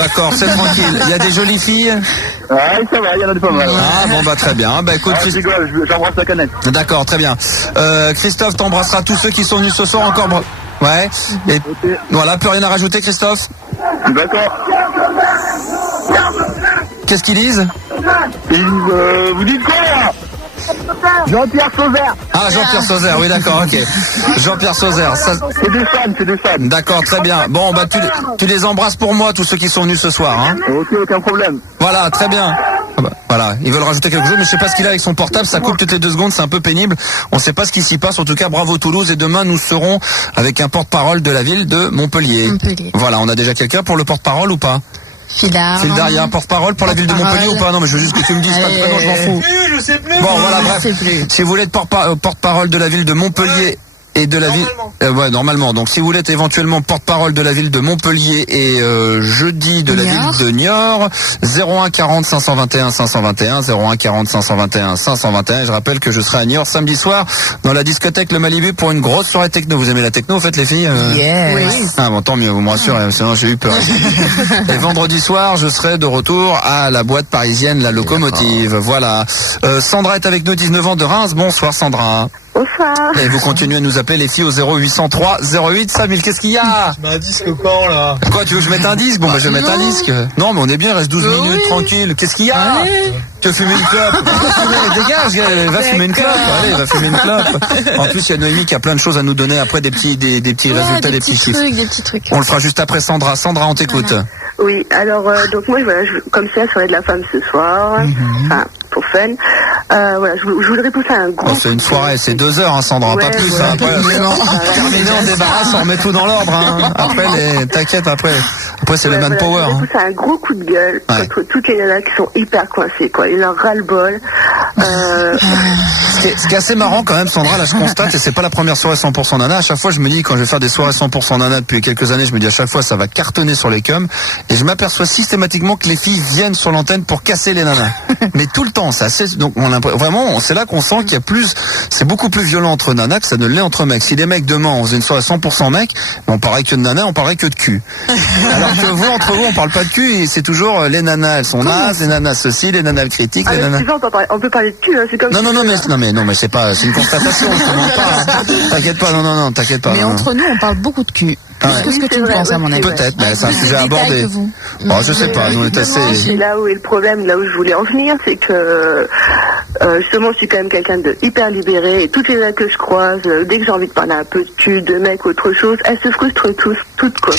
D'accord, c'est tranquille. Il y a des jolies filles? Ouais, ça va, il y en a pas mal. Ah bon bah très bien. Bah écoute, j'embrasse la canette. D'accord, très bien. Christophe, t'embrasseras tous ceux qui sont venus ce soir encore. Ouais. Et okay. Voilà, plus rien à rajouter, Christophe? D'accord. Qu'est-ce qu'ils disent? Vous dites quoi là? Jean-Pierre Sauzère. Ah, Jean-Pierre Sauzère, oui d'accord, ok. Jean-Pierre Sauzère. Ça... C'est des fans. D'accord, très bien. Bon, bah tu les embrasses pour moi, tous ceux qui sont venus ce soir. Hein. Ok, aucun problème. Voilà, très bien. Voilà, ils veulent rajouter quelque chose, mais je sais pas ce qu'il a avec son portable, ça coupe toutes les 2 secondes, c'est un peu pénible. On sait pas ce qui s'y passe, en tout cas bravo Toulouse, et demain nous serons avec un porte-parole de la ville de Montpellier. Voilà, on a déjà quelqu'un pour le porte-parole ou pas? Fildar, il y a un porte-parole pour la ville de Montpellier ou pas? Non, mais je veux juste que tu me dises, pas de prénom, je m'en fous. Je sais plus. Bon, voilà, bref. Si vous voulez être porte-parole de la ville de Montpellier et de la ville, ouais, normalement. Donc, si vous voulez être éventuellement porte-parole de la ville de Montpellier et jeudi de la ville de Niort, 01 40 521 521, 01 40 521 521. Et je rappelle que je serai à Niort samedi soir dans la discothèque Le Malibu pour une grosse soirée techno. Vous aimez la techno, en fait, les filles? Yes. Ah bon, tant mieux, vous me rassurez, sinon j'ai eu peur. Et vendredi soir, je serai de retour à la boîte parisienne La Locomotive. Voilà. Sandra est avec nous, 19 ans de Reims. Bonsoir Sandra. Bonsoir. Et vous continuez à nous appeler les filles au 0803 08 5000. Qu'est-ce qu'il y a? Tu mets un disque quand là? Quoi, tu veux que je mette un disque? Bon, bah je vais mettre un disque. Non, mais on est bien, il reste 12 minutes, tranquille. Qu'est-ce qu'il y a? Tu veux fumer une clope? Dégage, va fumer une clope. Allez, va fumer une clope. En plus, il y a Noémie qui a plein de choses à nous donner après, des petits résultats, des petits chiffres. Des petits trucs. On le fera juste après Sandra. Sandra, on t'écoute. Voilà. Oui, alors donc moi voilà, comme c'est la soirée de la femme ce soir, enfin pour fun, voilà, je voudrais pousser un gros. C'est une soirée, c'est 2 heures, hein, Sandra, pas plus. Hein, après, terminé, on débarrasse, on remet tout dans l'ordre. Hein. Après, t'inquiète, après c'est le manpower. Je voudrais pousser un gros coup de gueule contre toutes les nanas qui sont hyper coincées, quoi. Ils leur ras-le-bol. Ce qui est assez marrant quand même, Sandra, là je constate, et c'est pas la première soirée 100% nana, à chaque fois je me dis, quand je vais faire des soirées 100% nana depuis quelques années, je me dis à chaque fois ça va cartonner sur les cums, et je m'aperçois systématiquement que les filles viennent sur l'antenne pour casser les nanas. Mais tout le temps, c'est assez, donc vraiment, c'est là qu'on sent qu'il y a plus, c'est beaucoup plus violent entre nanas que ça ne l'est entre mecs. Si les mecs demain on faisait une soirée 100% mecs, on parlerait que de nanas, on parlerait que de cul. Alors que vous, entre vous, on parle pas de cul, et c'est toujours les nanas elles sont nazes, les nanas ceci, les nanas critiques, les nanas... On peut parler de cul, hein, c'est comme non mais c'est pas, c'est une constatation, je te demande pas. Hein. T'inquiète pas, non, t'inquiète pas. Mais entre nous, on parle beaucoup de cul. Plus que ce que tu penses, à mon avis. Peut-être, mais c'est un sujet à aborder. Bon, je sais pas, nous on est assez... Là où est le problème, là où je voulais en venir, c'est que justement, je suis quand même quelqu'un de hyper libéré, et toutes les nanas que je croise, dès que j'ai envie de parler un peu de cul, de mec, autre chose, elles se frustrent toutes, quoi.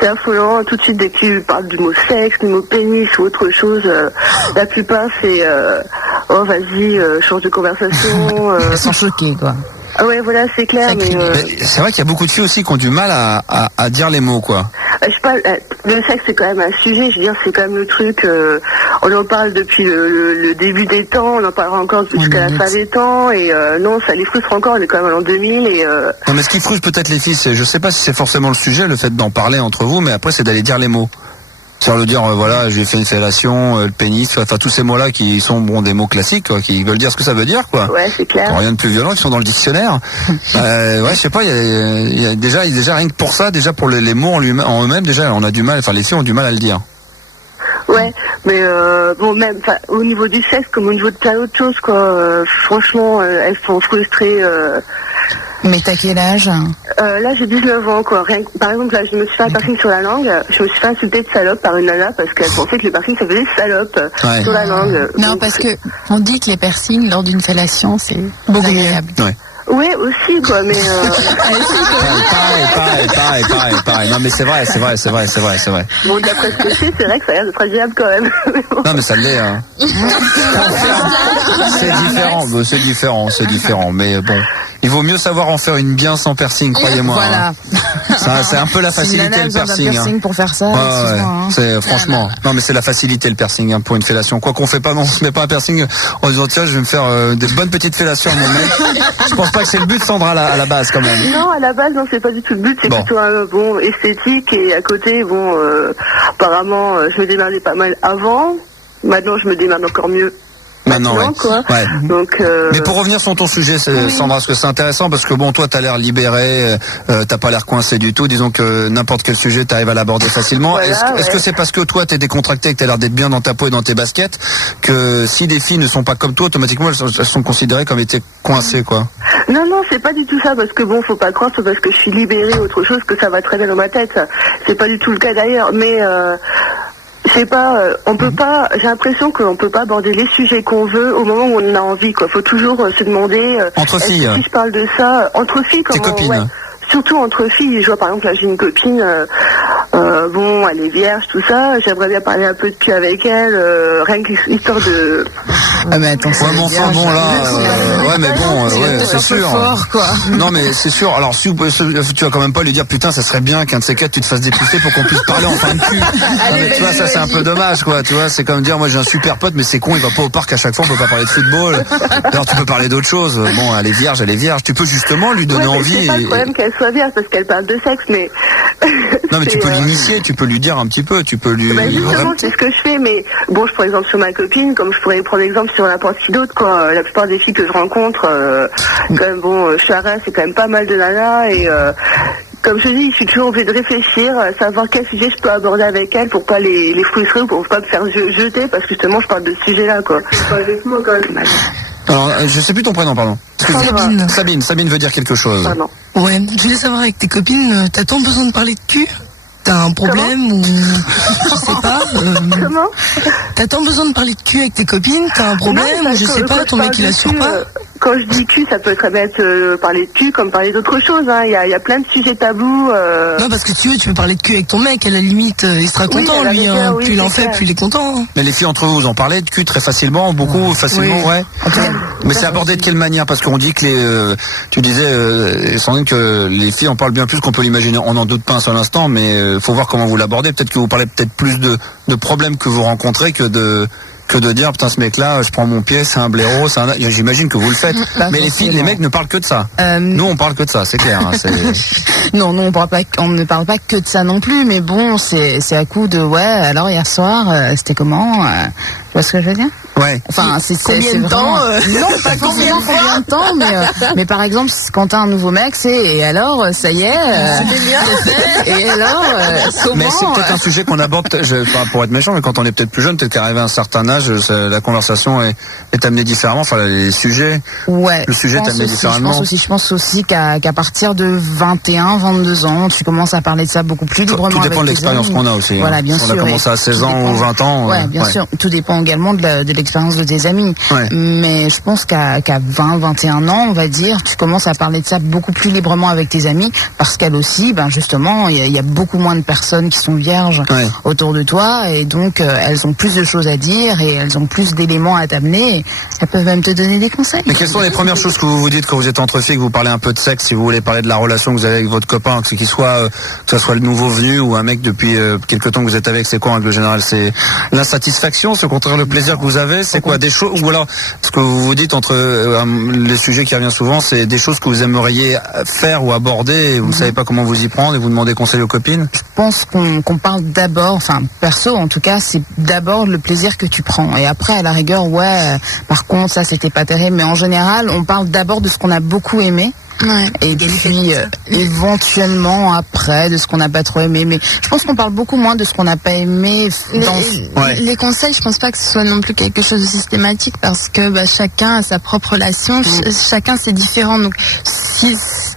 C'est affolant, tout de suite, dès que tu parles du mot sexe, du mot pénis ou autre chose, la plupart, c'est oh, vas-y, change de conversation. Elles sont choquées, quoi. Ah ouais, voilà, c'est clair. Mais c'est vrai qu'il y a beaucoup de filles aussi qui ont du mal à dire les mots, quoi. Je parle, le sexe, c'est quand même un sujet, je veux dire, c'est quand même le truc, on en parle depuis le début des temps, on en parlera encore jusqu'à la fin des temps, et non, ça les frustre encore, on est quand même en 2000, et... Non, mais ce qui frustre peut-être les filles, c'est, je sais pas si c'est forcément le sujet, le fait d'en parler entre vous, mais après c'est d'aller dire les mots. Sans le dire, voilà, j'ai fait une fellation, le pénis, enfin tous ces mots-là qui sont des mots classiques, quoi, qui veulent dire ce que ça veut dire, quoi. Ouais, c'est clair. Rien de plus violent, qui sont dans le dictionnaire. Ouais, je sais pas, il y a déjà rien que pour ça, déjà pour les mots en eux-mêmes, déjà on a du mal, enfin les filles ont du mal à le dire. Ouais, mais bon, même au niveau du sexe, comme au niveau de plein d'autres choses, quoi. Franchement, elles sont frustrées. Mais t'as quel âge? Là, j'ai 19 ans, quoi. Par exemple, là, je me suis fait un piercing sur la langue. Je me suis fait insulter de salope par une nana parce qu'elle pensait que le piercing, ça faisait salope sur la langue. Non, donc, parce que on dit que les piercings, lors d'une fellation, c'est beaucoup agréable. Ouais. Ouais, aussi, quoi, mais... Pareil. Non, mais c'est vrai. Bon, d'après ce que c'est vrai que ça a l'air d'être agréable quand même. Non, mais ça l'est, hein. C'est différent, mais bon. Il vaut mieux savoir en faire une bien sans piercing, croyez-moi. Voilà. Hein. C'est un peu la facilité, le piercing. Pour faire ça, c'est franchement. Non, mais c'est la facilité, le piercing, hein, pour une fellation. Quoi qu'on fait pas, non, on se met pas un piercing en disant tiens, je vais me faire des bonnes petites fellations à mon mec. Je pense pas que c'est le but, Sandra, à la base, quand même. Non, à la base, non, c'est pas du tout le but. C'est plutôt bon esthétique, et à côté, bon, apparemment, je me démerdais pas mal avant. Maintenant, je me démerde encore mieux. Maintenant, ouais. quoi. Ouais. Donc, Mais pour revenir sur ton sujet, Sandra, parce que c'est intéressant, parce que bon, toi, t'as l'air libéré, t'as pas l'air coincé du tout. Disons que n'importe quel sujet, t'arrives à l'aborder facilement. Voilà, Est-ce que c'est parce que toi, t'es décontracté, que t'as l'air d'être bien dans ta peau et dans tes baskets, que si des filles ne sont pas comme toi, automatiquement, elles sont considérées comme étant coincées, quoi? Non, c'est pas du tout ça, parce que bon, faut pas croire, c'est parce que je suis libérée, autre chose, que ça va très bien dans ma tête. C'est pas du tout le cas d'ailleurs, mais je sais pas, on peut pas, j'ai l'impression qu'on peut pas aborder les sujets qu'on veut au moment où on en a envie, quoi. Faut toujours se demander, Entre filles. si je parle de ça, entre filles, Tes comment, copines. ouais. Surtout entre filles, je vois par exemple là j'ai une copine, bon elle est vierge, tout ça, j'aimerais bien parler un peu de cul avec elle, rien que l'histoire de... Ah mais attends, Ouais, mais enfin bon là, ouais mais bon, ouais, c'est sûr. Fort, quoi. Non mais c'est sûr. Alors si tu vas quand même pas lui dire putain ça serait bien qu'un de ces quatre tu te fasses dépucer pour qu'on puisse parler enfin de cul. Non, mais tu vois ça c'est un peu dommage quoi. Tu vois c'est comme dire moi j'ai un super pote mais c'est con il va pas au parc à chaque fois on peut pas parler de football. Alors tu peux parler d'autre chose. Bon elle est vierge. Tu peux justement lui donner envie. C'est pas le problème qu'elle soit vierge parce qu'elle parle de sexe mais... Non mais tu peux l'initier, tu peux lui dire un petit peu, tu peux lui... justement c'est ce que je fais mais bon je prends exemple sur ma copine comme je pourrais prendre exemple sur n'importe qui d'autre quoi. La plupart des filles que je rencontre quand même bon Chara c'est quand même pas mal de nanas et comme je dis je suis toujours obligée de réfléchir savoir quel sujet je peux aborder avec elle pour pas les frustrer ou pour pas me faire jeter parce que justement je parle de ce sujet là quoi. Avec moi quand même. Alors je sais plus ton prénom pardon. Sabine veut dire quelque chose. Pardon. Ouais, je voulais savoir avec tes copines, t'as tant besoin de parler de cul? T'as un problème ou je sais pas Comment? T'as tant besoin de parler de cul avec tes copines? T'as un problème ou je sais pas, ton mec il assure pas? Quand je dis cul, ça peut très bien être parler de cul comme parler d'autres choses. Hein. Il y a plein de sujets tabous. Non, parce que tu peux parler de cul avec ton mec, à la limite, il sera content, lui. Hein. Plus il en fait, plus il est content. Hein. Mais les filles entre vous en parlez de cul très facilement, beaucoup, facilement, oui. ouais. Mais c'est abordé de quelle manière? Parce qu'on dit que tu disais, sans doute que les filles en parlent bien plus qu'on peut l'imaginer. On n'en doute pas un seul instant, mais faut voir comment vous l'abordez. Peut-être que vous parlez peut-être plus de problèmes que vous rencontrez que de dire putain ce mec là je prends mon pied c'est un blaireau j'imagine que vous le faites mais les mecs ne parlent que de ça nous on parle que de ça c'est clair hein, non on ne parle pas que de ça non plus mais bon c'est à coup de ouais alors hier soir c'était comment tu vois ce que je veux dire ouais enfin c'est combien de temps non pas forcément combien de temps mais par exemple quand t'as un nouveau mec c'est et alors ça y est et alors comment mais c'est peut-être un sujet qu'on aborde pas pour être méchant mais quand on est peut-être plus jeune peut-être qu'arrivé à un certain âge la conversation est amenée différemment enfin les sujets le sujet est amené différemment je pense aussi qu'à partir de 21 22 ans tu commences à parler de ça beaucoup plus librement tout dépend de l'expérience qu'on a aussi voilà bien sûr on a commencé à 16 ans ou 20 ans ouais bien sûr tout dépend également de l'expérience de tes amis mais je pense qu'à 20 21 ans on va dire tu commences à parler de ça beaucoup plus librement avec tes amis parce qu'elles aussi ben justement il y a beaucoup moins de personnes qui sont vierges autour de toi et donc elles ont plus de choses à dire et elles ont plus d'éléments à t'amener et elles peuvent même te donner des conseils. Mais quelles sont les premières choses que vous vous dites quand vous êtes entre filles, que vous parlez un peu de sexe, si vous voulez parler de la relation que vous avez avec votre copain, que ce soit le nouveau venu ou un mec depuis quelque temps que vous êtes avec, c'est quoi en règle générale? C'est l'insatisfaction, c'est au contraire le plaisir que vous avez, c'est quoi des choses, ou alors ce que vous vous dites entre les sujets qui reviennent souvent, c'est des choses que vous aimeriez faire ou aborder et vous savez pas comment vous y prendre et vous demandez conseil aux copines? Je pense qu'on parle d'abord, enfin perso en tout cas, c'est d'abord le plaisir que tu prends et après à la rigueur par contre ça c'était pas terrible mais en général on parle d'abord de ce qu'on a beaucoup aimé et puis éventuellement après de ce qu'on n'a pas trop aimé mais je pense qu'on parle beaucoup moins de ce qu'on n'a pas aimé les conseils je pense pas que ce soit non plus quelque chose de systématique parce que chacun a sa propre relation chacun c'est différent donc ce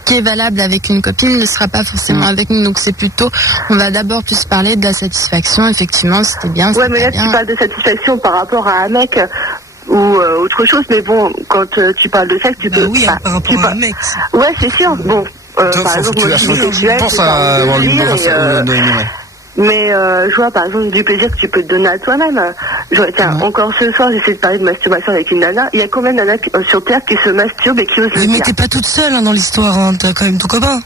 qui est valable avec une copine ne sera pas forcément avec nous donc c'est plutôt on va d'abord plus parler de la satisfaction effectivement c'était bien mais là tu parles de satisfaction par rapport à un mec ou autre chose mais bon quand tu parles de sexe tu peux par rapport à un mec ouais c'est sûr bon par exemple moi je suis sexuelle pense à avoir mais je vois par exemple du plaisir que tu peux te donner à toi-même. Tiens, encore ce soir, j'essaie de parler de masturbation avec une nana. Il y a combien de nanas sur Terre qui se masturbent et qui osent le dire? Mais t'es pas toute seule dans l'histoire, hein. T'as quand même ton copain.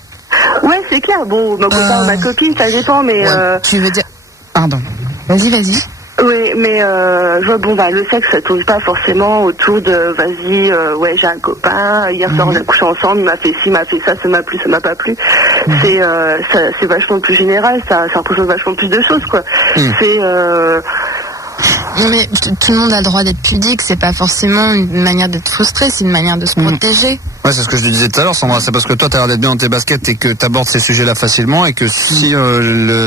Ouais, c'est clair. Bon, mon copain ou ma copine, ça dépend, mais... Tu veux dire... Pardon. Vas-y. Oui, mais je vois, le sexe, ça tourne pas forcément autour de vas-y, j'ai un copain, hier soir on a couché ensemble, il m'a fait ci, il m'a fait ça m'a plu, ça m'a pas plu. C'est vachement plus général, ça représente vachement plus de choses, quoi. C'est Mais tout le monde a le droit d'être pudique, c'est pas forcément une manière d'être frustré, c'est une manière de se protéger. Ouais, c'est ce que je te disais tout à l'heure, Sandra, c'est parce que toi t'as l'air d'être bien dans tes baskets et que t'abordes ces sujets-là facilement et que si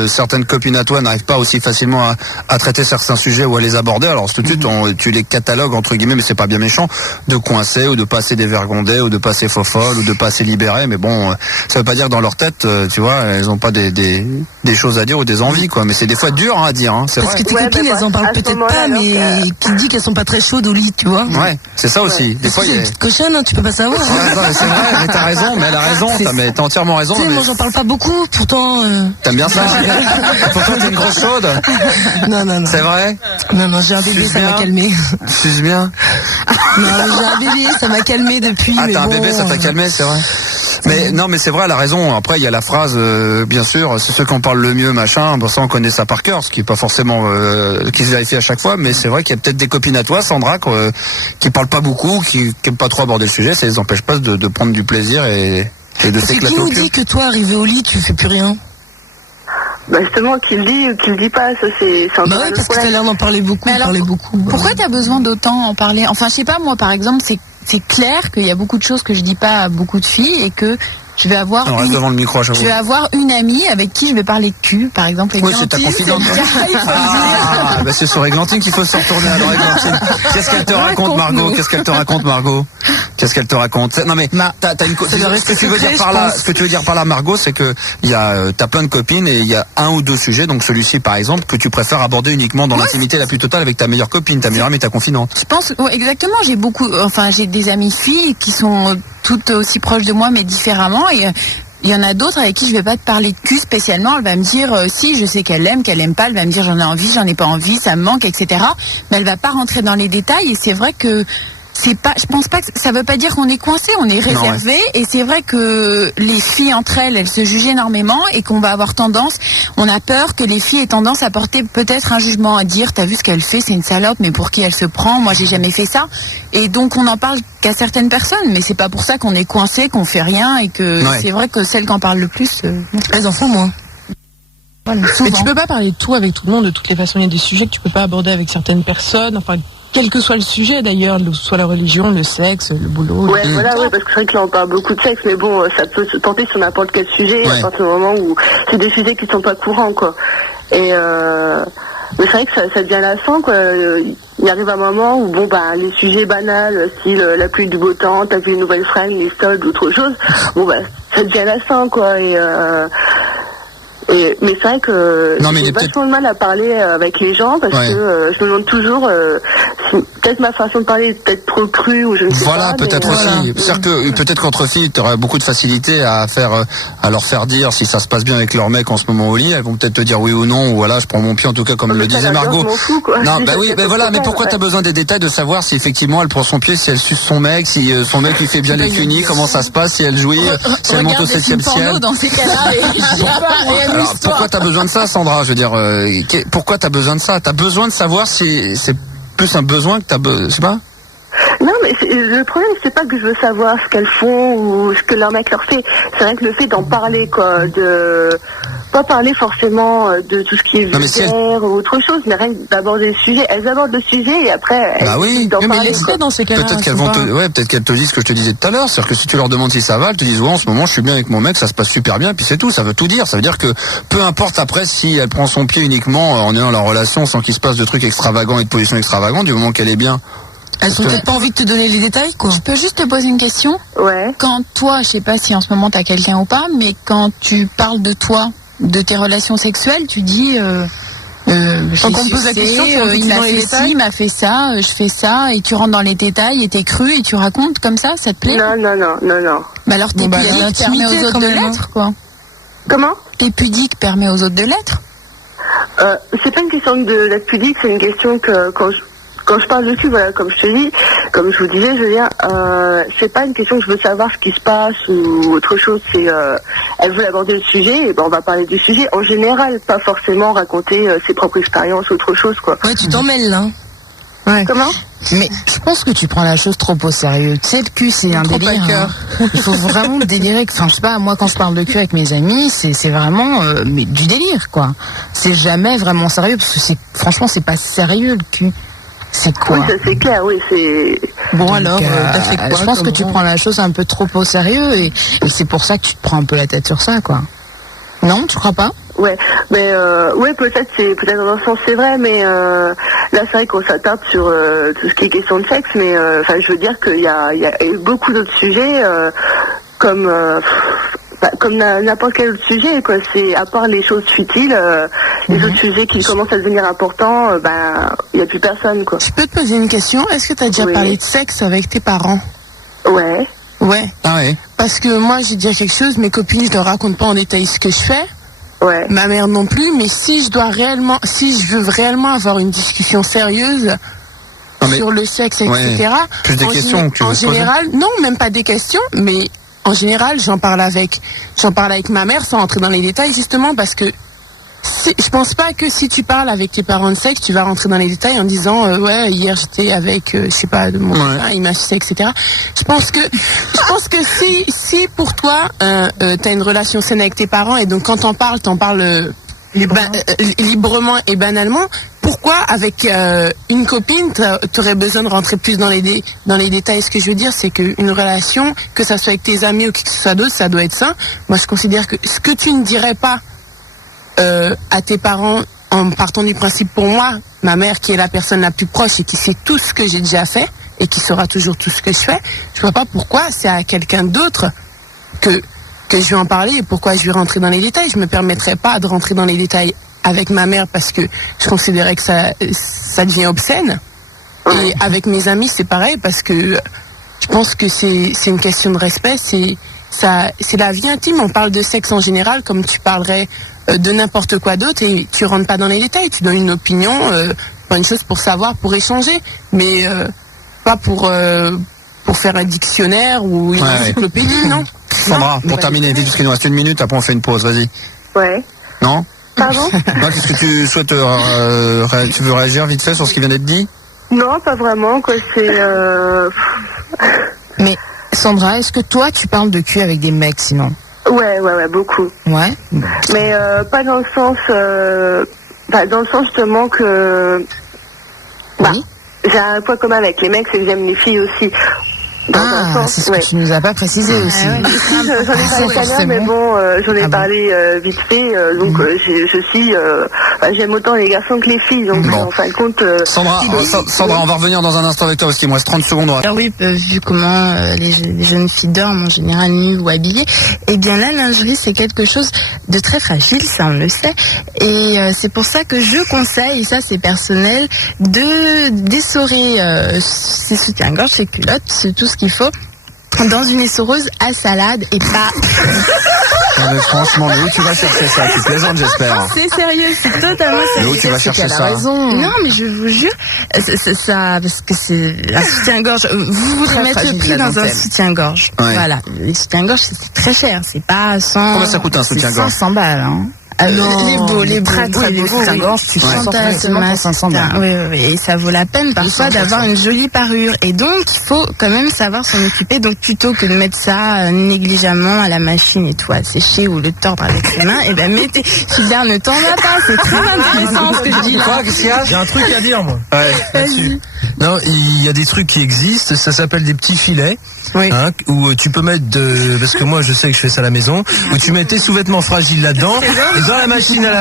certaines copines à toi n'arrivent pas aussi facilement à traiter certains sujets ou à les aborder, alors tout de suite tu les catalogues entre guillemets, mais c'est pas bien méchant, de coincer ou de pas assez dévergondés ou de pas assez fofolles ou de pas assez libérés, mais bon, ça veut pas dire que dans leur tête, tu vois, elles ont pas des choses à dire ou des envies, quoi, mais c'est des fois dur à dire, hein, c'est parce vrai. que tes copines, elles en parlent peut-être pas, mais qui dit qu'elles sont pas très chaudes au lit, tu vois. Ouais, c'est ça aussi. Des fois, il y a une petite cochonne, hein, tu peux pas savoir. Ouais, non, c'est vrai, mais t'as raison, mais elle a raison, t'as entièrement raison. Tu sais, mais... moi j'en parle pas beaucoup, pourtant. T'aimes bien ça? Pourtant t'es une grosse chaude. Non. C'est vrai? Non, j'ai un bébé, ça m'a calmé. Tu suces bien? Non, j'ai un bébé, ça m'a calmé depuis. Ah, mais t'as un bon, bébé, ça t'a calmé, c'est vrai? Mais non, mais c'est vrai, elle a raison. Après, il y a la phrase, bien sûr, c'est ceux qui en parlent le mieux, machin. Bon, ça, on connaît ça par cœur, ce qui est pas forcément qui se vérifie à chaque fois. Mais c'est vrai qu'il y a peut-être des copines à toi, Sandra, qui parlent pas beaucoup, qui aiment pas trop aborder le sujet. Ça les empêche pas de prendre du plaisir et de s'éclater. Qui nous dit que toi, arrivé au lit, tu fais plus rien? Bah justement, qu'il le dit ou qu'il le dit pas, ça c'est un bah ouais, parce que t'as l'air d'en parler beaucoup, beaucoup. Pourquoi t'as besoin d'autant en parler? Enfin, je sais pas, moi, par exemple, c'est clair qu'il y a beaucoup de choses que je dis pas à beaucoup de filles et que je vais avoir devant le micro, je vais avoir une amie avec qui je vais parler de cul, par exemple. Oui, c'est ta confidente. Bah c'est sur Églantine qu'il faut se retourner. Alors Églantine, qu'est-ce qu'elle te raconte, Margot? Qu'est-ce qu'elle te raconte, Margot? Qu'est-ce qu'elle te raconte? Non mais t'as une ce que tu veux dire par là, ce que tu veux dire par là, Margot, c'est que t'as plein de copines et il y a un ou deux sujets, donc celui-ci par exemple, que tu préfères aborder uniquement dans l'intimité la plus totale avec ta meilleure copine, ta meilleure amie, ta confidente. Je pense, exactement. J'ai des amies filles qui sont toutes aussi proches de moi, mais différemment. Et il y en a d'autres avec qui je vais pas te parler de cul spécialement. Elle va me dire si je sais qu'elle aime pas. Elle va me dire j'en ai envie, j'en ai pas envie, ça me manque, etc. Mais elle va pas rentrer dans les détails. Et c'est vrai que je pense pas que ça veut pas dire qu'on est coincé, on est réservé. Et c'est vrai que les filles entre elles se jugent énormément et qu'on va avoir on a peur que les filles aient tendance à porter peut-être un jugement, à dire t'as vu ce qu'elle fait, c'est une salope, mais pour qui elle se prend, moi j'ai jamais fait ça. Et donc on en parle qu'à certaines personnes, mais c'est pas pour ça qu'on est coincé, qu'on fait rien et que c'est vrai que celles qui en parlent le plus, elles en font moins. Voilà, mais tu peux pas parler de tout avec tout le monde, de toutes les façons. Il y a des sujets que tu peux pas aborder avec certaines personnes, enfin, quel que soit le sujet d'ailleurs, soit la religion, le sexe, le boulot. Ouais, voilà, parce que c'est vrai que là on parle beaucoup de sexe, mais bon, ça peut se tenter sur n'importe quel sujet, à partir du moment où c'est des sujets qui sont pas courants, quoi. Et mais c'est vrai que ça devient lassant, quoi. Il arrive un moment où les sujets banals, style la pluie du beau temps, t'as vu une nouvelle fringue, les soldes, autre chose, ça devient lassant, quoi. Mais c'est vrai que j'ai vachement de mal à parler avec les gens parce que je me demande toujours si peut-être ma façon de parler est peut-être trop crue ou je ne sais pas. Voilà, peut-être aussi. C'est-à-dire que peut-être qu'entre filles, tu aurais beaucoup de facilité à leur faire dire si ça se passe bien avec leur mec en ce moment au lit. Elles vont peut-être te dire oui ou non, ou voilà, je prends mon pied en tout cas, comme le disait Margot. Je m'en fous, quoi. Non, voilà, mais pourquoi t'as besoin des détails de savoir si effectivement elle prend son pied, si elle suce son mec, si son mec lui fait bien les cunis, comment ça se passe, si elle jouit, si elle monte au 7e ciel. Dans ces cas-là, alors, pourquoi t'as besoin de ça, Sandra? Je veux dire, pourquoi t'as besoin de ça? T'as besoin de savoir si c'est plus un besoin que je sais pas? Non, mais le problème, c'est pas que je veux savoir ce qu'elles font ou ce que leur mec leur fait. C'est vrai que le fait d'en parler, quoi, pas parler forcément de tout ce qui est vulgaire ou autre chose, mais rien d'aborder le sujet. Elles abordent le sujet et après elles d'en parler. Mais dans ces cas-là, peut-être qu'elles te disent ce que je te disais tout à l'heure, c'est-à-dire que si tu leur demandes si ça va, elles te disent en ce moment je suis bien avec mon mec, ça se passe super bien, puis c'est tout. Ça veut tout dire. Ça veut dire que peu importe après si elle prend son pied uniquement en ayant la relation sans qu'il se passe de trucs extravagants et de positions extravagantes, du moment qu'elle est bien. Elles ont peut-être pas envie de te donner les détails, quoi. Je peux juste te poser une question? Ouais. Quand toi, je sais pas si en ce moment t'as quelqu'un ou pas, mais quand tu parles de toi, de tes relations sexuelles, tu dis quand on te pose la question, il m'a fait ci, il m'a fait ça, je fais ça, et tu rentres dans les détails et t'es cru et tu racontes comme ça te plaît? Non. Bah alors t'es pudique, permet aux autres de l'être, quoi. Comment? T'es pudique, permet aux autres de l'être? C'est pas une question d'être pudique, c'est une question que quand je parle dessus, voilà, comme je vous disais, je veux dire, c'est pas une question que je veux savoir ce qui se passe ou autre chose, c'est, elle veut aborder le sujet, et on va parler du sujet en général, pas forcément raconter ses propres expériences ou autre chose, quoi. Ouais, tu t'en mêles, là. Ouais. Comment? Mais je pense que tu prends la chose trop au sérieux. Tu sais, le cul, c'est un délire. Hein. Il faut vraiment le délirer. Enfin, je sais pas, moi, quand je parle de cul avec mes amis, c'est vraiment mais du délire, quoi. C'est jamais vraiment sérieux, parce que franchement, c'est pas sérieux, le cul. C'est quoi? Oui, ça c'est clair, oui, c'est... Bon, alors, t'as fait quoi? Je pense que tu prends la chose un peu trop au sérieux, et c'est pour ça que tu te prends un peu la tête sur ça, quoi. Non, tu crois pas? Ouais, mais peut-être dans un sens c'est vrai, mais là c'est vrai qu'on s'attarde sur tout ce qui est question de sexe, mais enfin je veux dire qu'il y a eu beaucoup d'autres sujets comme n'importe quel autre sujet, quoi. C'est à part les choses futiles, les autres sujets qui commencent à devenir importants, il y a plus personne, quoi. Je peux te poser une question? Est-ce que tu as déjà parlé de sexe avec tes parents? Ouais. Ouais. Ah ouais. Parce que moi, je vais te dire quelque chose, mes copines, je ne raconte pas en détail ce que je fais. Ouais. Ma mère non plus, mais si je veux réellement avoir une discussion sérieuse sur le sexe, etc. Plus des questions que tu veux en général, non, même pas des questions, mais en général, j'en parle avec ma mère sans rentrer dans les détails, justement parce que je pense pas que si tu parles avec tes parents de sexe, tu vas rentrer dans les détails en disant ouais, hier j'étais avec je sais pas de mon copain, il m'a sucé, etc. Je pense que si pour toi t'as une relation saine avec tes parents et donc quand t'en parles librement et banalement, pourquoi avec une copine t'aurais besoin de rentrer plus dans les détails? Ce que je veux dire, c'est qu'une relation, que ça soit avec tes amis ou que ce soit d'autres, ça doit être sain. Moi je considère que ce que tu ne dirais pas à tes parents en partant du principe, pour moi, ma mère qui est la personne la plus proche et qui sait tout ce que j'ai déjà fait et qui saura toujours tout ce que je fais, je vois pas pourquoi c'est à quelqu'un d'autre que je vais en parler et pourquoi je vais rentrer dans les détails. Je me permettrais pas de rentrer dans les détails avec ma mère parce que je considérais que ça devient obscène. Et avec mes amis, c'est pareil parce que je pense que c'est une question de respect, c'est la vie intime. On parle de sexe en général comme tu parlerais de n'importe quoi d'autre et tu rentres pas dans les détails, tu donnes une opinion, pas une chose pour savoir, pour échanger, mais pas pour faire un dictionnaire ou une encyclopédie, non. Sandra, pour terminer, parce qu'il nous reste 1 minute, après on fait une pause, vas-y. Ouais. Non? Pardon? Non, qu'est-ce que tu souhaites, tu veux réagir vite fait sur ce qui vient d'être dit? Non, pas vraiment, quoi, c'est... Mais Sandra, est-ce que toi tu parles de cul avec des mecs sinon? Ouais, beaucoup. Ouais. Mais pas dans le sens... dans le sens justement que... j'ai un point commun avec les mecs, c'est que j'aime les filles aussi. C'est ce que tu nous as pas précisé aussi. J'en ai parlé tout à l'heure, mais bon, j'en ai parlé vite fait, donc j'aime autant les garçons que les filles, donc en fin de compte... Sandra, on va revenir dans un instant avec toi, parce qu'il me reste 30 secondes. Alors oui, vu comment les jeunes filles dorment en général nues ou habillées, eh bien la lingerie c'est quelque chose de très fragile, ça on le sait, et c'est pour ça que je conseille, et ça c'est personnel, d'essorer ses soutiens-gorge, ses culottes, tout ce qu'il faut dans une essoreuse à salade et pas... Mais franchement, mais où tu vas chercher ça? Tu plaisantes, j'espère. C'est sérieux, c'est totalement sérieux. Mais où tu vas chercher ça? Non, mais je vous jure, ça, parce que c'est un soutien-gorge. Vous voudrez mettre le prix dans un soutien-gorge. Ouais. Voilà. Les soutiens-gorge, c'est très cher. C'est pas 100... Combien ça coûte un soutien-gorge? 500 balles, hein. Les beaux, très beaux soutiens-gorge, tu fantasmes pour 500 balles. Oui, et ça vaut la peine parfois d'avoir une jolie parure. Et donc, il faut quand même savoir s'en occuper. Donc, plutôt que de mettre ça négligemment à la machine et tout, à sécher ou le tordre avec ses mains, et ben mettez... Gilbert, ne t'en vas pas, c'est très intéressant ce que je dis. Quoi, qu'est-ce qu'il y a? J'ai un truc à dire, moi. Ouais, là-dessus. Non, il y a des trucs qui existent, ça s'appelle des petits filets. Oui. Hein, où tu peux mettre parce que moi je sais que je fais ça à la maison, où tu mets tes sous-vêtements fragiles là-dedans et dans la machine à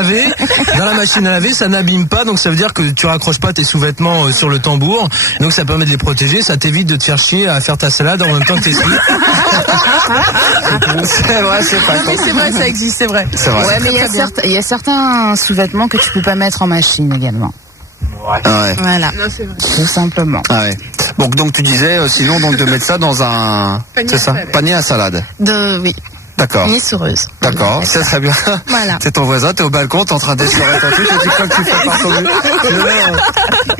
laver, ça n'abîme pas, donc ça veut dire que tu raccroches pas tes sous-vêtements sur le tambour, donc ça permet de les protéger, ça t'évite de te faire chier à faire ta salade en même temps que tes slips. C'est vrai, c'est pas Oui, c'est vrai, ça existe, c'est vrai. C'est vrai. Ouais, mais il y a certains sous-vêtements que tu peux pas mettre en machine également. Ouais. Voilà. Non, c'est vrai. Tout simplement. Ah ouais. Donc tu disais sinon donc de mettre ça dans un Panier c'est à ça salade. panier à salade. Oui. Une essoreuse. D'accord, c'est très bien. Voilà. C'est ton voisin, t'es au balcon, t'es en train d'essorer ton truc, et tu crois que tu fais partout.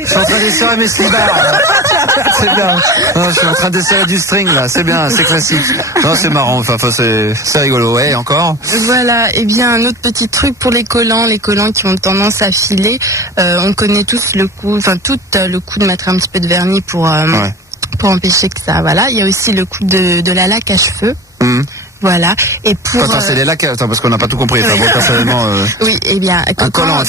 Je suis en train d'essorer mes slibards. C'est bien. Non, je suis en train d'essorer du string, là. C'est bien, c'est classique. Non, c'est marrant, enfin, c'est rigolo. Ouais, encore. Voilà, et bien un autre petit truc pour les collants qui ont tendance à filer. On connaît tous le coup, enfin tout le coup de mettre un petit peu de vernis pour empêcher que ça. Voilà, il y a aussi le coup de la laque à cheveux. Voilà. Et pour attends, c'est les laques, parce qu'on n'a pas tout compris. Enfin, moi, personnellement. Oui, eh bien, quand un collant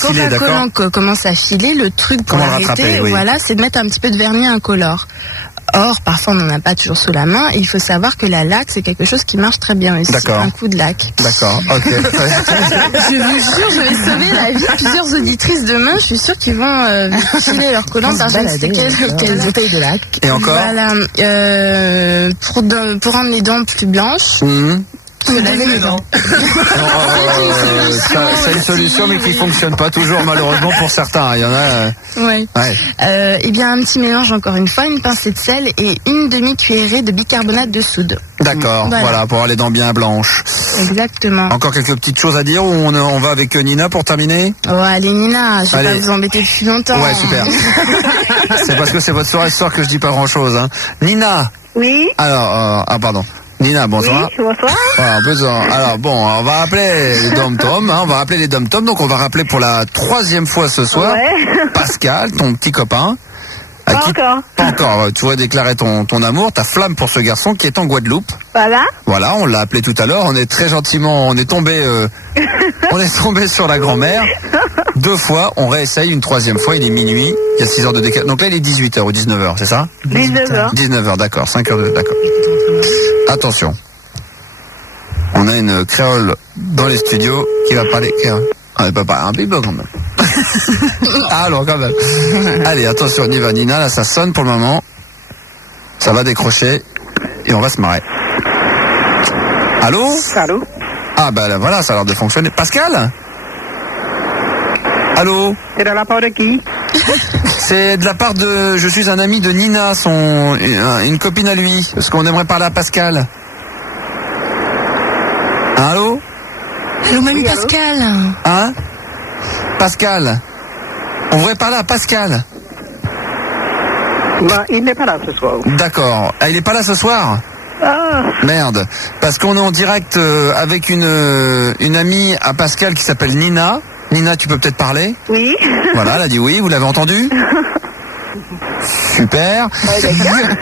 commence à filer, le truc pour l'arrêter, voilà, c'est de mettre un petit peu de vernis incolore. Or, parfois, on n'en a pas toujours sous la main. Et il faut savoir que la laque, c'est quelque chose qui marche très bien aussi. D'accord. Un coup de laque. D'accord, ok. Je vous jure, je vais sauver la vie de plusieurs auditrices demain. Je suis sûre qu'ils vont filer leur collant par je ne sais quelle bouteille de laque. Et encore? Voilà. Pour rendre les dents plus blanches. Se laver les dents. C'est une solution, mais qui fonctionne pas toujours, malheureusement, pour certains. Il y en a. Oui. Eh bien, un petit mélange, encore une fois, une pincée de sel et une demi-cuillerée de bicarbonate de soude. D'accord, voilà, pour avoir les dents bien blanches. Exactement. Encore quelques petites choses à dire, ou on va avec Nina pour terminer? Oh, allez, Nina, je vais pas vous embêter depuis longtemps. Ouais, super. C'est parce que c'est votre soirée ce soir que je dis pas grand chose, hein. Nina. Oui. Alors, pardon. Nina, bonsoir. Oui, bonsoir. Voilà, alors bon, on va appeler les dom-toms, hein, donc on va rappeler pour la 3e fois ce soir Pascal, ton petit copain. Pas encore. Pas encore, tu vas déclarer ton amour, ta flamme pour ce garçon qui est en Guadeloupe. Voilà, on l'a appelé tout à l'heure, on est très gentiment, on est tombé sur la grand-mère. 2 fois, on réessaye une 3e fois, il est minuit, il y a 6 heures de décalage. Donc là, il est 18h ou 19h, c'est ça? 19h. 19h, d'accord, 5h, d'accord. Attention. On a une créole dans les studios qui va parler créole. Elle peut parler un petit peu quand même. Alors quand même. Allez, attention, on y va, Nina, là ça sonne pour le moment. Ça va décrocher et on va se marrer. Allô? Allô? Ah bah là, voilà, ça a l'air de fonctionner. Pascal? Allô? C'est de la part de qui? C'est de la part de... Je suis un ami de Nina, une copine à lui. Parce qu'on aimerait parler à Pascal. Allô? Allô, mamie Pascal. Hein? Pascal. On voudrait parler à Pascal. Bah, il n'est pas là ce soir. D'accord. Ah, il n'est pas là ce soir? Merde. Parce qu'on est en direct avec une amie à Pascal qui s'appelle Nina. Nina, tu peux peut-être parler? Oui. Voilà, elle a dit oui, vous l'avez entendu? Super.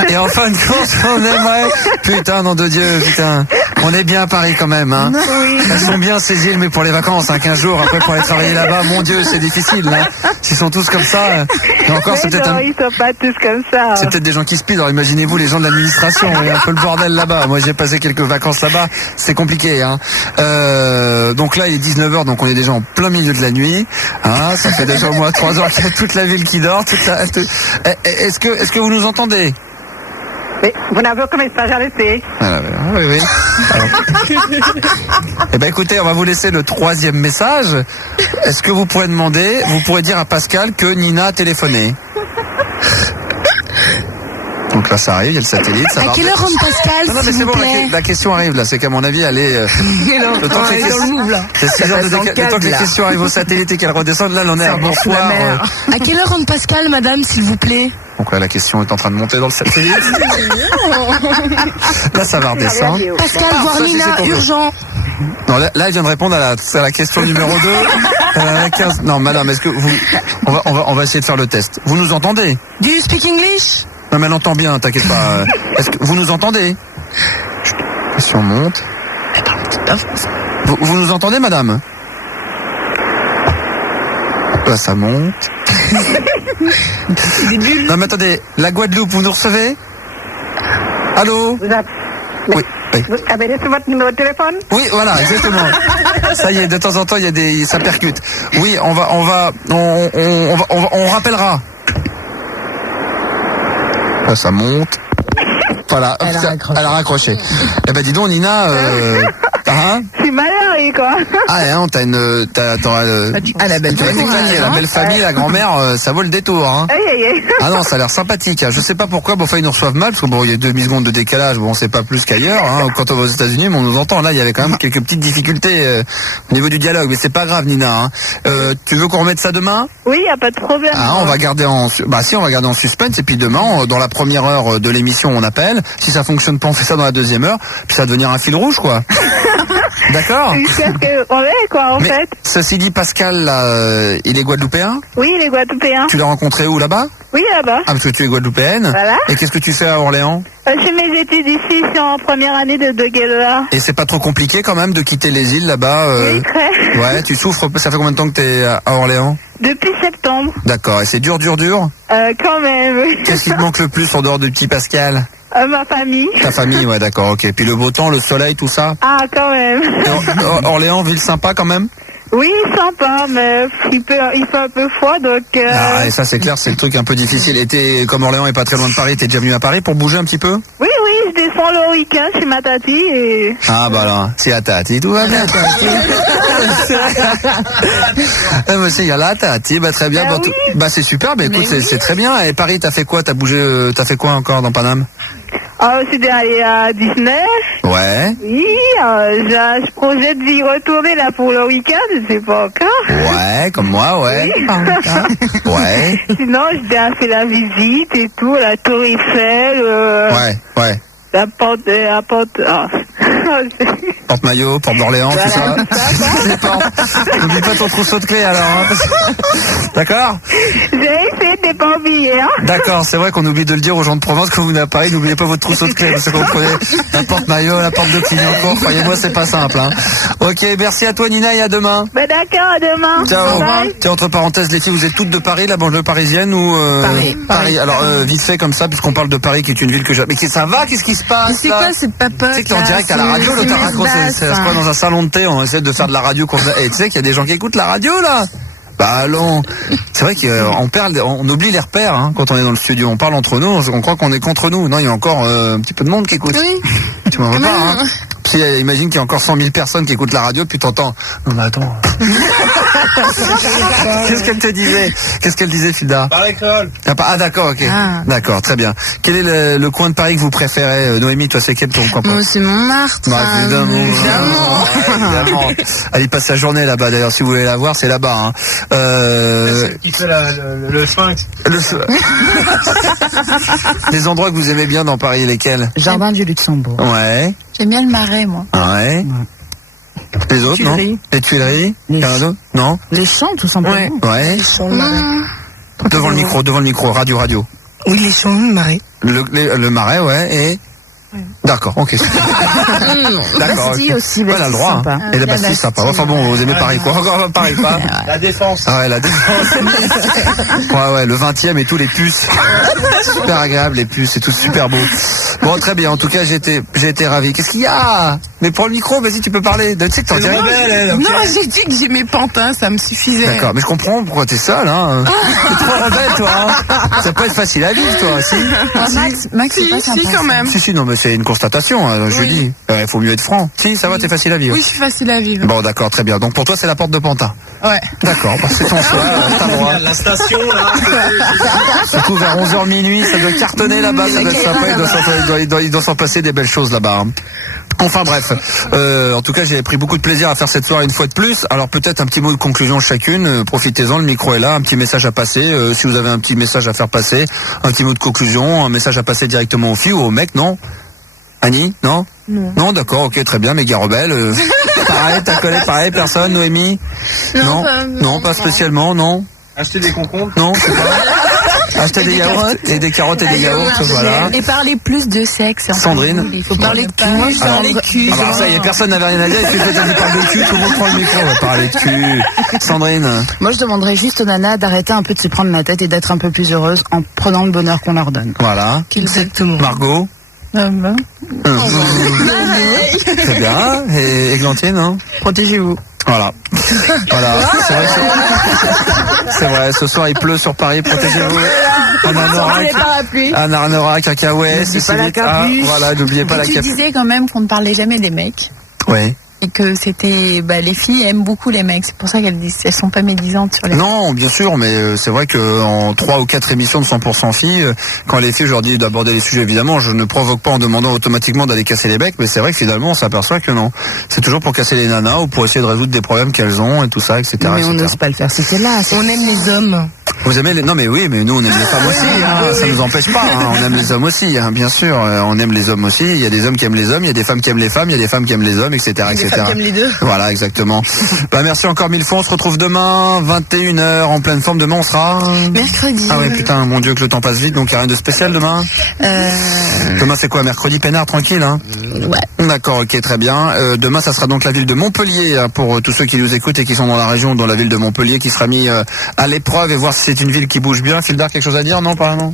Et en fin de compte, on aimerait... Putain, nom de Dieu, putain. On est bien à Paris quand même, hein. Oui. Elles sont bien ces îles, mais pour les vacances, hein, 15 jours, après pour aller travailler là-bas, mon Dieu, c'est difficile, là. S'ils sont tous comme ça, et encore, c'est peut-être ils sont pas tous comme ça. C'est peut-être des gens qui se pillent, alors imaginez-vous les gens de l'administration, il y a un peu le bordel là-bas. Moi, j'ai passé quelques vacances là-bas, c'est compliqué, hein. Donc là, il est 19h, donc on est déjà en plein milieu de la nuit, hein. Ça fait déjà au moins 3 heures qu'il y a toute la ville qui dort, Est-ce que vous nous entendez? Mais vous n'avez aucun message à laisser. Oui. Eh ben écoutez, on va vous laisser le 3e message. Est-ce que vous pourrez dire à Pascal que Nina a téléphoné? Donc là, ça arrive, il y a le satellite. Ça à quelle heure rentre Pascal? Non, mais c'est bon, la question arrive là. C'est qu'à mon avis, elle est. Le temps que les questions arrivent au satellite et qu'elles redescendent, là, on est à bonsoir. À quelle heure rentre Pascal, madame, s'il vous plaît? Donc là, la question est en train de monter dans le satellite. Là, ça va redescendre. Pascal, voir Nina, urgent. Non, là, il vient de répondre à la question numéro 2. La 15. Non, madame, est-ce que vous... On va essayer de faire le test. Vous nous entendez? Do you speak English? Non, mais elle entend bien, t'inquiète pas. Est-ce que vous nous entendez? La question monte. Vous nous entendez, madame? Là, ça monte. Non, mais attendez, la Guadeloupe, vous nous recevez? Allô? Oui. Vous avez laissé votre numéro de téléphone? Oui, voilà, exactement. Ça y est, de temps en temps, ça percute. Oui, on rappellera. Là, ça monte. Voilà, elle a raccroché. Eh ben, dis donc, Nina, Si mal barré, quoi. Ah, hein, t'auras la belle famille. La belle famille, la grand-mère, ça vaut le détour, hein. Aïe, aïe, aïe. Ah non, ça a l'air sympathique. Je sais pas pourquoi, bon, enfin, ils nous reçoivent mal, parce que bon, il y a 2 millisecondes de décalage, bon, c'est pas plus qu'ailleurs, hein. Quand on va aux États-Unis, mais on nous entend. Là, il y avait quand même quelques petites difficultés au niveau du dialogue, mais c'est pas grave, Nina, hein. Tu veux qu'on remette ça demain? Oui, y a pas de problème. Ah, on va garder en suspense, et puis demain, dans la première heure de l'émission, on appelle. Si ça fonctionne pas, on fait ça dans la deuxième heure, puis ça va devenir un fil rouge, quoi. D'accord. Jusqu'à ce qu'on est, quoi, en Mais fait. ceci dit, Pascal, là, il est guadeloupéen? Oui, les Guadeloupéens. Tu l'as rencontré où, là-bas? Oui, là-bas. Ah, parce que tu es guadeloupéenne. Voilà. Et qu'est-ce que tu fais à Orléans? C'est mes études ici, je suis en première année de Guélola. Et c'est pas trop compliqué quand même de quitter les îles là-bas Oui, très. Ouais, tu souffres. Ça fait combien de temps que t'es à Orléans? Depuis septembre. D'accord. Et c'est dur? Quand même, oui. Qu'est-ce qui te manque le plus en dehors du petit Pascal? Ma famille. Ta famille, ouais, d'accord, ok. Puis le beau temps, le soleil, tout ça? Ah, quand même. Et Orléans, ville sympa quand même? Oui, sympa, mais il fait un peu froid, donc... Ah, et ça c'est clair, c'est le truc un peu difficile. Et comme Orléans est pas très loin de Paris, t'es déjà venu à Paris pour bouger un petit peu? Oui, je descends le week-end chez ma tati et... Ah bah là, c'est à tati, tout va bien. Il y a la tati, bah très bien. Bah, Bah, oui. bah c'est super, bah écoute, Mais c'est très bien. Et Paris, t'as fait quoi? T'as bougé, t'as fait quoi encore dans Paname? Ah, c'était aller à Disney. Ouais. Oui, je projette d'y retourner là pour le week-end, je sais pas encore. Ouais, comme moi, ouais. Oui. Ouais. Sinon, j'ai déjà fait la visite et tout, la Tour Eiffel, Ouais. la porte, ah. Porte-maillot, porte d'Orléans, tout ça. Les portes. N'oublie pas ton trousseau de clés alors. Hein, d'accord? J'ai essayé de pas oublier, hein. D'accord, c'est vrai qu'on oublie de le dire aux gens de Provence quand vous venez à Paris, n'oubliez pas votre trousseau de clés, parce que vous prenez la porte-maillot, la porte de Clignancourt, croyez-moi, c'est pas simple. Hein. Ok, merci à toi Nina et à demain. Ben d'accord, à demain. Ciao. Bye. Tiens, entre parenthèses, les filles, vous êtes toutes de Paris, la banlieue parisienne ou Paris. Alors, vite fait comme ça, puisqu'on parle de Paris, qui est une ville que j'aime. Mais ça va? Qu'est-ce qui se passe? C'est quoi cette papote? Tu sais que t'es en direct à la radio, là, c'est pas dans un salon de thé, on essaie de faire de la radio. Et tu sais qu'il y a des gens qui écoutent la radio, là? Bah allons. C'est vrai qu'on oublie les repères hein, quand on est dans le studio. On parle entre nous, on croit qu'on est contre nous. Non, il y a encore un petit peu de monde qui écoute. Oui. Tu m'en veux pas, hein? Si, imagine qu'il y a encore 100 000 personnes qui écoutent la radio, puis t'entends. Non mais attends. Qu'est-ce qu'elle te disait? Qu'est-ce qu'elle disait, Filda? Par l'école. Ah d'accord, ok. Ah. D'accord, très bien. Quel est le coin de Paris que vous préférez, Noémie? Toi, c'est quel ton coin? Moi, c'est Montmartre. Bah, évidemment. Évidemment. Ouais, évidemment. Elle y passe sa journée là-bas. D'ailleurs, si vous voulez la voir, c'est là-bas. Hein. Celle qui fait le sphinx. Des endroits que vous aimez bien dans Paris, lesquels? Jardin du Luxembourg. Ouais. J'aime bien le marais, moi. Ouais. Les autres, non? Les Tuileries? Les- Il y en a d'autres? Non? Les champs, tout simplement. Ouais. Devant le micro, radio. Oui, les champs, le marais. Le marais, ouais, et... D'accord, ok. D'accord. Bastille ok. aussi, Ouais, elle a le droit. sympa. Hein. Et la Bastille, sympa. Enfin bon, vous aimez Paris, quoi. Encore Paris, pas. La défense. Ah ouais, la défense. ouais, le 20e et tous les puces. Super agréable, les puces, c'est tout super beau. Bon, très bien. En tout cas, j'ai été ravi. Qu'est-ce qu'il y a? Mais pour le micro, vas-y, tu peux parler. Tu sais que t'en dirais. Non, j'ai dit que j'aimais Pantin, ça me suffisait. D'accord, mais je comprends pourquoi t'es seul, hein. T'es trop rebelle, toi. Hein. Ça peut être facile à vivre, toi. Si. Max, c'est pas Si, sympa, quand même. Si, non, mais c'est une constatation, hein, je Oui. dis. Il faut mieux être franc. Si, ça va, t'es facile à vivre. Oui, je suis facile à vivre. Bon, d'accord, très bien. Donc pour toi, c'est la porte de Pantin. Ouais. D'accord, bah, c'est ton choix, t'as le droit. La station, là. Surtout vers 11h minuit, ça doit cartonner là-bas, ça doit être sympa, il doit s'en passer des belles choses là-bas. Hein. Enfin bref, en tout cas j'ai pris beaucoup de plaisir à faire cette soirée une fois de plus. Alors peut-être un petit mot de conclusion chacune, profitez-en, le micro est là, un petit message à passer, si vous avez un petit message à faire passer, un petit mot de conclusion, un message à passer directement aux filles ou aux mecs, non? Annie, non? Non, d'accord, ok, très bien, méga rebelle. Pareil, t'as collé pareil, personne, Noémie? Non, pas spécialement, non? Acheter des concombres. Non, c'est pas. Acheter des yaourts et des carottes et des yaourts, voilà. Et parler plus de sexe. Sandrine. Il faut parler de cul. Moi, je parle cul. Ah bah ça y est, personne n'avait rien à dire, et puis quand on parle de cul, tout le monde prend le micro, on va parler de cul. Sandrine. Moi, je demanderais juste aux nanas d'arrêter un peu de se prendre la tête et d'être un peu plus heureuses en prenant le bonheur qu'on leur donne. Voilà. Exactement. Margot. Très bien. Et Églantine, non? Protégez-vous. Voilà. C'est vrai, ce soir il pleut sur Paris, protégez-vous. Un anorak, cacahuète, N'oubliez pas la capuche. voilà, n'oubliez pas la Tu capuche. disais quand même qu'on ne parlait jamais des mecs. Ouais. et que c'était, les filles aiment beaucoup les mecs. C'est pour ça qu'elles disent, elles sont pas médisantes sur les. Non, bien sûr, mais c'est vrai que en 3 ou 4 émissions de 100% filles, quand les filles, je leur dis d'aborder les sujets, évidemment, je ne provoque pas en demandant automatiquement d'aller casser les becs, mais c'est vrai que finalement, on s'aperçoit que non. C'est toujours pour casser les nanas ou pour essayer de résoudre des problèmes qu'elles ont et tout ça, etc. Mais on n'ose pas le faire, c'était là. On aime les hommes. Vous aimez les... Non mais oui, mais nous on aime les femmes aussi, hein, ça nous empêche pas, hein, on aime les hommes aussi, hein, bien sûr, on aime les hommes aussi, il y a des hommes qui aiment les hommes, il y a des femmes qui aiment les femmes, il y a des femmes qui aiment les hommes, etc. Il y a des femmes qui aiment les deux. Voilà, exactement. Merci encore 1000 fois, on se retrouve demain, 21h, en pleine forme, demain on sera... Mercredi. Ah ouais, putain, mon Dieu que le temps passe vite, donc il n'y a rien de spécial demain. Demain c'est quoi, mercredi peinard, tranquille, hein? Ouais. D'accord, ok, très bien. Demain ça sera donc la ville de Montpellier, hein, pour tous ceux qui nous écoutent et qui sont dans la région, dans la ville de Montpellier, qui sera mis à l'épreuve et voir si c'est une ville qui bouge bien. Fildar, quelque chose à dire? Non, pas non.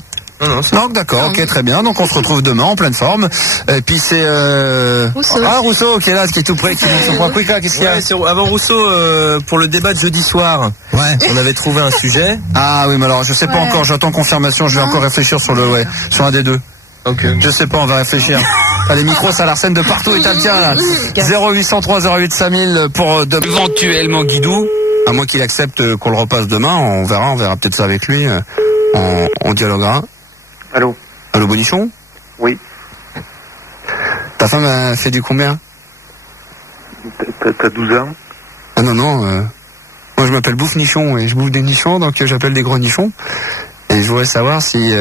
Non, d'accord, ok, très bien. Donc on se retrouve demain en pleine forme. Et puis c'est Rousseau. Ah, Rousseau qui est là, qui est tout près, qui monte son point quick là. Qu'est-ce qu'il y a? Avant Rousseau, pour le débat de jeudi soir, on avait trouvé un sujet. Ah oui, mais alors je sais pas encore. J'attends confirmation. Je vais encore réfléchir sur sur un des deux. Ok. Je sais pas, on va réfléchir. Ah, les micros, ça l'arsène de partout et t'as le tien là. 0803 08 5000 pour éventuellement Guidou. À moins qu'il accepte qu'on le repasse demain, on verra peut-être ça avec lui. On dialoguera. Allô? Allô, Bonichon? Oui. Ta femme a fait du combien? T'as 12 ans? Ah non, moi je m'appelle Bouffe Nichon et je bouffe des nichons, donc j'appelle des gros nichons. Et je voudrais savoir si,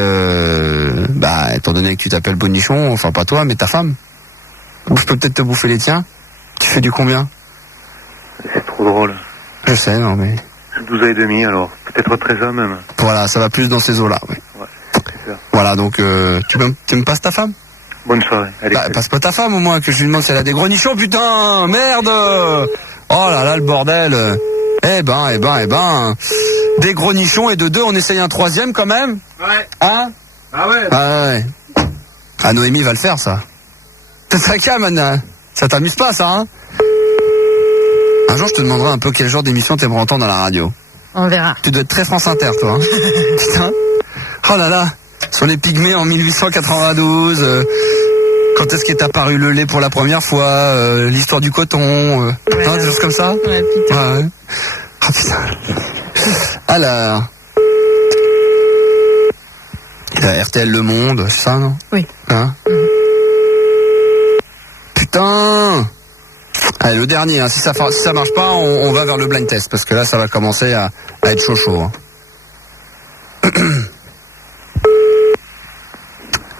étant donné que tu t'appelles Bonichon, enfin pas toi, mais ta femme, je peux peut-être te bouffer les tiens. Tu fais du combien? C'est trop drôle. Je sais, non mais... 12 ans et demi alors, peut-être 13 ans même. Voilà, ça va plus dans ces eaux-là, oui. Ouais, c'est ça. Voilà, donc tu me passes ta femme? Bonne soirée. Allez, passe pas ta femme au moins, que je lui demande si elle a des gros nichons, putain, merde. Oh là là, le bordel. Eh ben. Des gros nichons et de deux, on essaye un troisième quand même? Ouais. Hein? Ah ouais. Ah ouais. Ah, Noémie va le faire, ça. Ça calme, Anna. Ça t'amuse pas, ça, hein? Un jour, je te demanderai un peu quel genre d'émission t'aimerais entendre à la radio. On verra. Tu dois être très France Inter, toi. Hein. Putain. Oh là là. Sur les Pygmées en 1892. Quand est-ce qu'est apparu le lait pour la première fois? L'histoire du coton. Des choses comme ça? Ouais, putain. Ouais. Oh putain. Alors. RTL Le Monde, c'est ça, non? Oui. Hein? Putain. Allez, le dernier, hein. Si ça marche pas, on va vers le blind test, parce que là, ça va commencer à être chaud. Hein.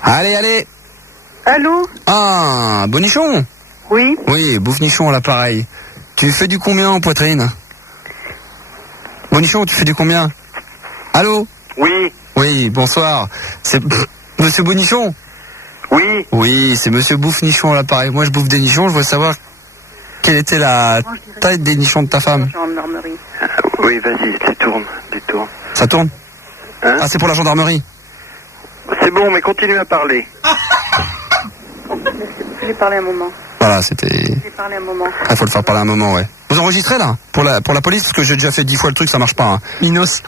Allez. Allô? Ah, Bonichon? Oui? Oui, Bouffe Nichon à l'appareil. Tu fais du combien en poitrine? Bonichon, tu fais du combien? Allô? Oui. Oui, bonsoir. C'est Monsieur Bonichon? Oui. Oui, c'est Monsieur Bouffe Nichon à l'appareil. Moi, je bouffe des nichons, je voudrais savoir quelle était la taille des nichons de ta femme. Oui, vas-y, détourne. Ça tourne? Hein? Ah, c'est pour la gendarmerie? C'est bon, mais continue à parler. Je vais parler un moment. Voilà, c'était... Je vais parler un moment. Ah, faut le faire parler un moment, ouais. Vous enregistrez, là? Pour la police? Parce que j'ai déjà fait 10 fois le truc, ça marche pas, hein. Minos.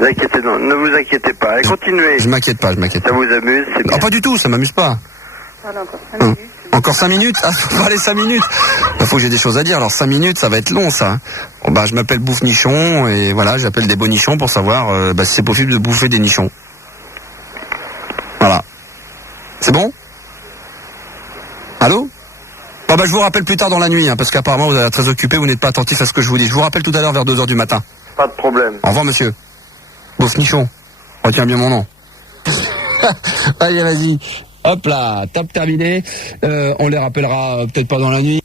Ne vous inquiétez pas. Allez, continuez. Je m'inquiète pas. Ça vous amuse, c'est bien. Ah, pas du tout, ça m'amuse pas. Encore 5 minutes? Ah, faut parler 5 minutes. Il faut que j'ai des choses à dire. Alors 5 minutes, ça va être long, ça. Bon, je m'appelle Bouffe Nichon et voilà, j'appelle des bonichons pour savoir si c'est possible de bouffer des nichons. Voilà. C'est bon? Allô? Je vous rappelle plus tard dans la nuit, hein, parce qu'apparemment vous êtes très occupé, vous n'êtes pas attentif à ce que je vous dis. Je vous rappelle tout à l'heure vers 2h du matin. Pas de problème. Au revoir, monsieur. Bouffe Nichon. Retiens bien mon nom. Allez, vas-y. Hop là, top terminé. On les rappellera peut-être pas dans la nuit.